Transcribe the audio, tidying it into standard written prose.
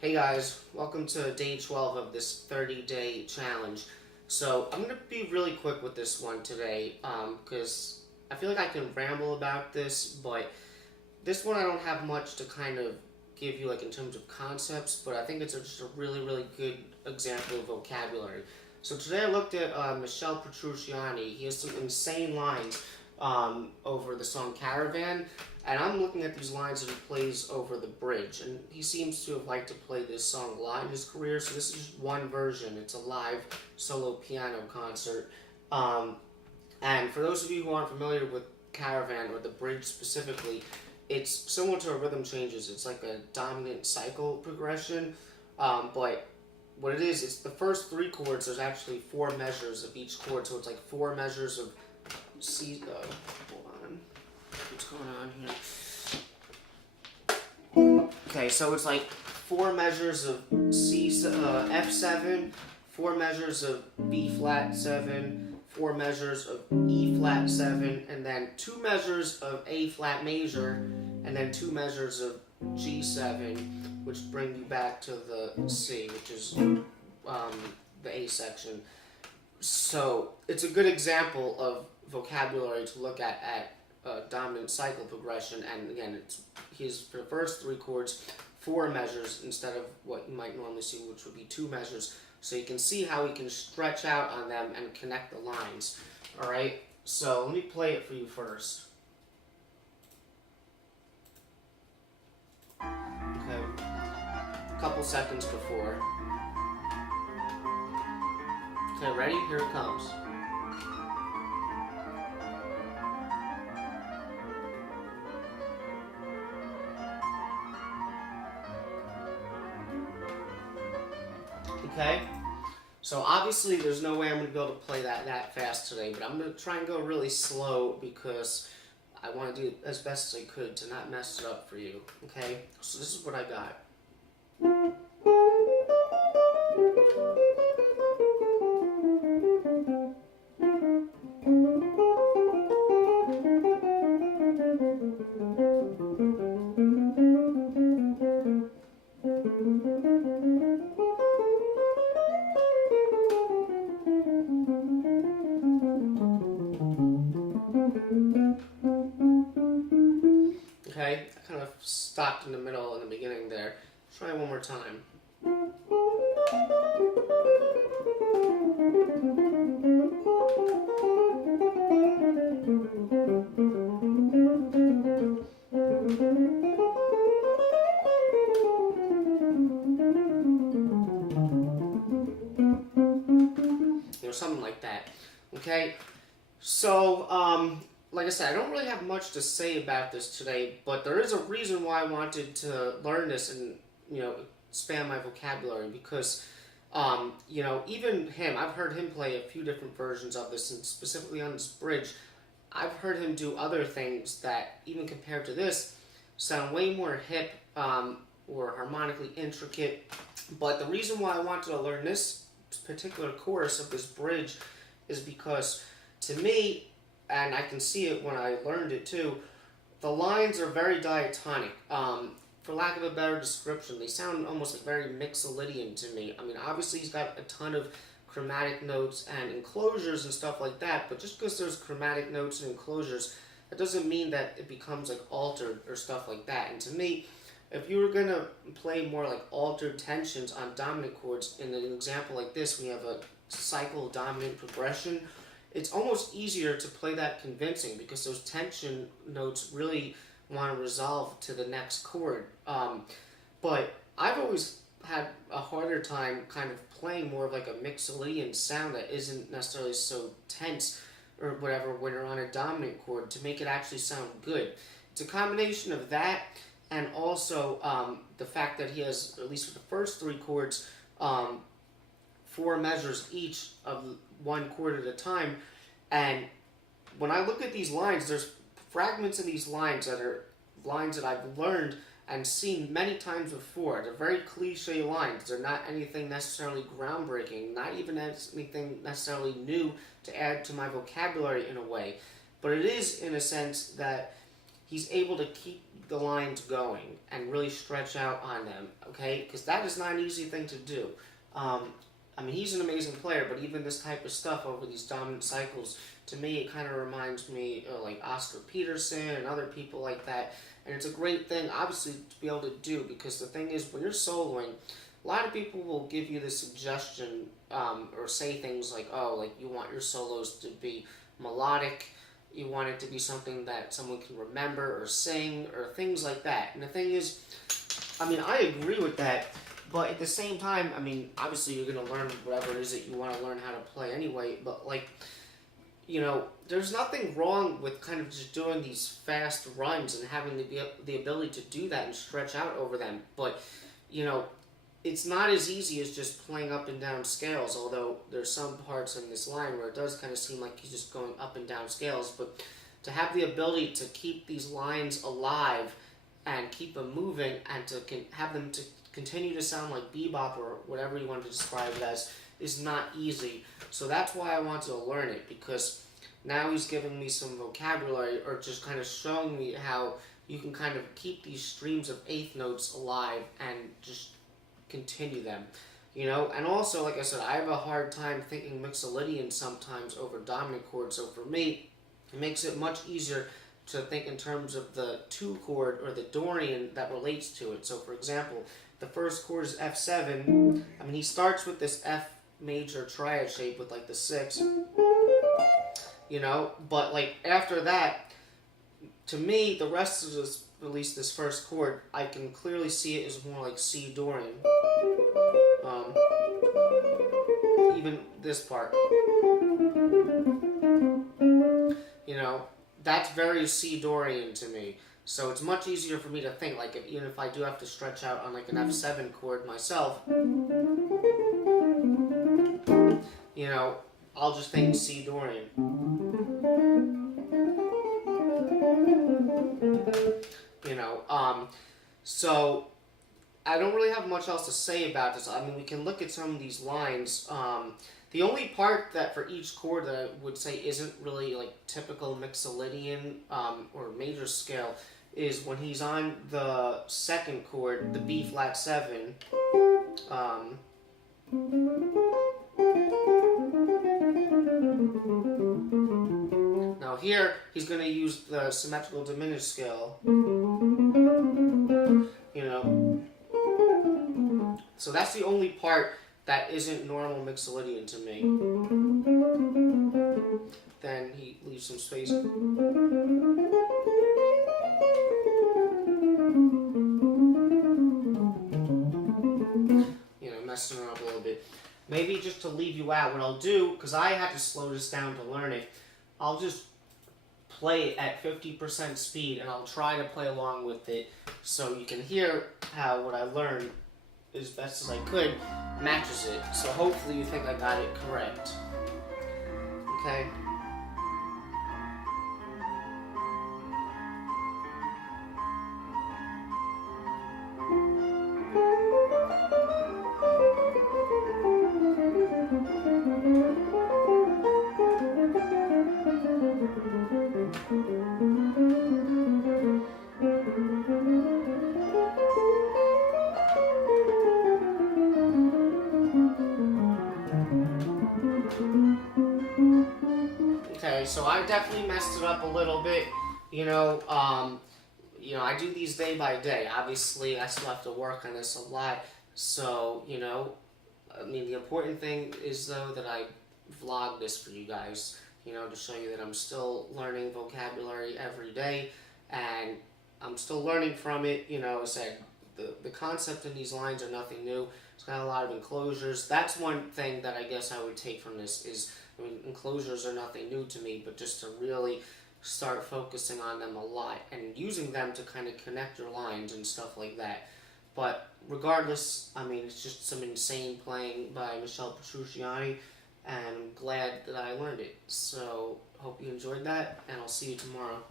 Hey guys, welcome to day 12 of this 30-day challenge. So I'm going to be really quick with this one today because I feel like I can ramble about this, but this one I don't have much to kind of give you like in terms of concepts, but I think it's just a really, really good example of vocabulary. So today I looked at Michel Petrucciani. He has some insane lines over the song Caravan, and I'm looking at these lines that he plays over the bridge, and he seems to have liked to play this song a lot in his career, so this is just one version. It's a live solo piano concert. And for those of you who aren't familiar with Caravan, or the bridge specifically, it's similar to a rhythm changes. It's like a dominant cycle progression, but what it is, it's the first three chords. There's actually four measures of each chord, so it's like four measures of C. Hold on, what's going on here? Okay, so it's like four measures of F7, four measures of B flat 7, four measures of E flat 7, and then two measures of A flat major, and then two measures of G7, which bring you back to the C, which is the A section. So it's a good example of vocabulary to look at dominant cycle progression, and again, he's for the first three chords, four measures instead of what you might normally see, which would be two measures. So you can see how he can stretch out on them and connect the lines. All right, so let me play it for you first. Okay, a couple seconds before. Okay, ready? Here it comes. Okay, so obviously there's no way I'm going to be able to play that fast today, but I'm going to try and go really slow because I want to do as best as I could to not mess it up for you. Okay, so this is what I got. Okay, I kind of stopped in the middle and the beginning there. Try one more time. Something like that. Okay, so like I said, I don't really have much to say about this today, but there is a reason why I wanted to learn this and expand my vocabulary, because even him, I've heard him play a few different versions of this, and specifically on this bridge, I've heard him do other things that, even compared to this, sound way more hip or harmonically intricate. But the reason why I wanted to learn this particular chorus of this bridge is because, to me, and I can see it when I learned it too, the lines are very diatonic. For lack of a better description, they sound almost like very mixolydian to me. I mean, obviously he's got a ton of chromatic notes and enclosures and stuff like that, but just because there's chromatic notes and enclosures, that doesn't mean that it becomes like altered or stuff like that. And to me, if you were going to play more like altered tensions on dominant chords, in an example like this, we have a cycle dominant progression, it's almost easier to play that convincing because those tension notes really want to resolve to the next chord. But I've always had a harder time kind of playing more of like a mixolydian sound that isn't necessarily so tense or whatever when you're on a dominant chord, to make it actually sound good. It's a combination of that, and also the fact that he has, at least for the first three chords, four measures each of one chord at a time. And when I look at these lines, there's fragments in these lines that are lines that I've learned and seen many times before. They're very cliche lines. They're not anything necessarily groundbreaking, not even anything necessarily new to add to my vocabulary in a way. But it is in a sense that he's able to keep the lines going and really stretch out on them, okay? Because that is not an easy thing to do. I mean, he's an amazing player, but even this type of stuff over these dominant cycles, to me, it kind of reminds me of like Oscar Peterson and other people like that. And it's a great thing, obviously, to be able to do, because the thing is, when you're soloing, a lot of people will give you the suggestion or say things like, oh, like you want your solos to be melodic, you want it to be something that someone can remember or sing or things like that. And the thing is, I mean, I agree with that, but at the same time, I mean, obviously you're going to learn whatever it is that you want to learn how to play anyway, but like, you know, there's nothing wrong with kind of just doing these fast runs and having the ability to do that and stretch out over them. But, you know, it's not as easy as just playing up and down scales, although there's some parts in this line where it does kind of seem like he's just going up and down scales. But to have the ability to keep these lines alive and keep them moving and to have them to continue to sound like bebop or whatever you want to describe it as is not easy. So that's why I wanted to learn it, because now he's giving me some vocabulary, or just kind of showing me how you can kind of keep these streams of eighth notes alive and just continue them, you know. And also, like I said, I have a hard time thinking Mixolydian sometimes over dominant chords, so for me it makes it much easier to think in terms of the 2 chord or the Dorian that relates to it. So for example, the first chord is F7. I mean, he starts with this F major triad shape with like the 6, you know, but like after that, to me, the rest of this, at least this first chord, I can clearly see it as more like C Dorian. Even this part, you know, that's very C Dorian to me. So it's much easier for me to think, like, even if I do have to stretch out on like an F7 chord myself, you know, I'll just think C Dorian. You know, so I don't really have much else to say about this. I mean, we can look at some of these lines. The only part that for each chord that I would say isn't really like typical Mixolydian or major scale is when he's on the second chord, the B flat 7. Now here, he's going to use the symmetrical diminished scale, you know. So that's the only part that isn't normal Mixolydian to me. Then he leaves some space. You know, messing around a little bit. Maybe just to leave you out, what I'll do, because I had to slow this down to learn it, I'll just play it at 50% speed, and I'll try to play along with it so you can hear how what I learned, as best as I could, matches it. So hopefully you think I got it correct. Okay? Okay, so I definitely messed it up a little bit, you know, I do these day by day. Obviously, I still have to work on this a lot, so, you know, I mean, the important thing is, though, that I vlog this for you guys, you know, to show you that I'm still learning vocabulary every day, and I'm still learning from it. You know, as I said, the concept in these lines are nothing new. It's got a lot of enclosures. That's one thing that I guess I would take from this is, I mean, enclosures are nothing new to me, but just to really start focusing on them a lot and using them to kind of connect your lines and stuff like that. But regardless, I mean, it's just some insane playing by Michel Petrucciani, and I'm glad that I learned it. So, hope you enjoyed that, and I'll see you tomorrow.